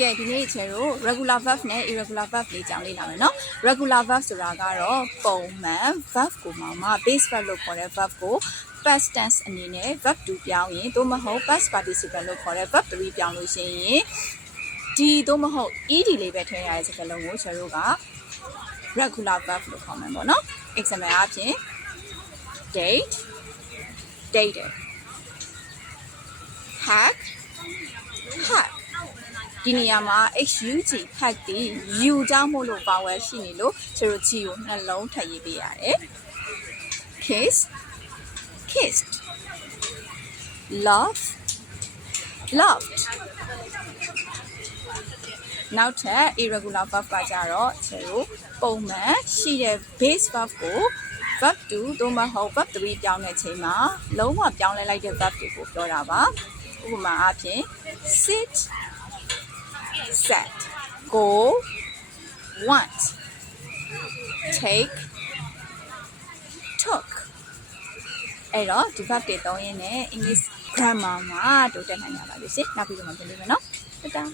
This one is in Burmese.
ကဲဒီနေ့ချေတို့ regular verb နဲ့ irregular verb လေးကြောင်းလေးလာမယ်နော် regular verb ဆိုတာကတော့ပုံမှန် verb ကိုမှ base verb လို့ခေါ်တဲ့ verb ကို past tense အနေနဲ့ verb 2ပြောင်းရင်သို့မဟုတ် past participle လို့ခေါ်တဲ့ verb 3ပြောင်းလို့ရှိရင်ဒီသို့မဟုတ် ed လေးပဲထည့်ရတဲ့စကားလုံးကိုချေတို့က regular verb လို့ခေါ်မှာပေါ့နော် example အပြင် date dated hack hack ဒီနေရာမှာ hug hack ဒီ u ကြောင့်မို့လို့ vowel ရှိနေလို့ကျတို့ g ကိုနှလုံးထပ်ရေးပေးရတယ် kiss kissed love loved နောက်ထပ် irregular verb ကကြတော့ကျတို့ပုံမှန်ရှိတဲ့ base verb ကို verb 2သို့မဟုတ် verb 3ပြောင်းတဲ့ချိန်မှာလုံးဝပြောင်းလဲလိုက်တဲ့ verb တွေကိုပြောတာပါဥပမာအားဖြင့် sit sat go want take took အဲ့တော့ဒီ verb တွေသုံးရင်းနဲ့ English grammar မှာတိုးတက်နိုင်ကြပါလို့ရှင်နောက်ပြီးတော့မှပြန်လို့မယ်နော်တတား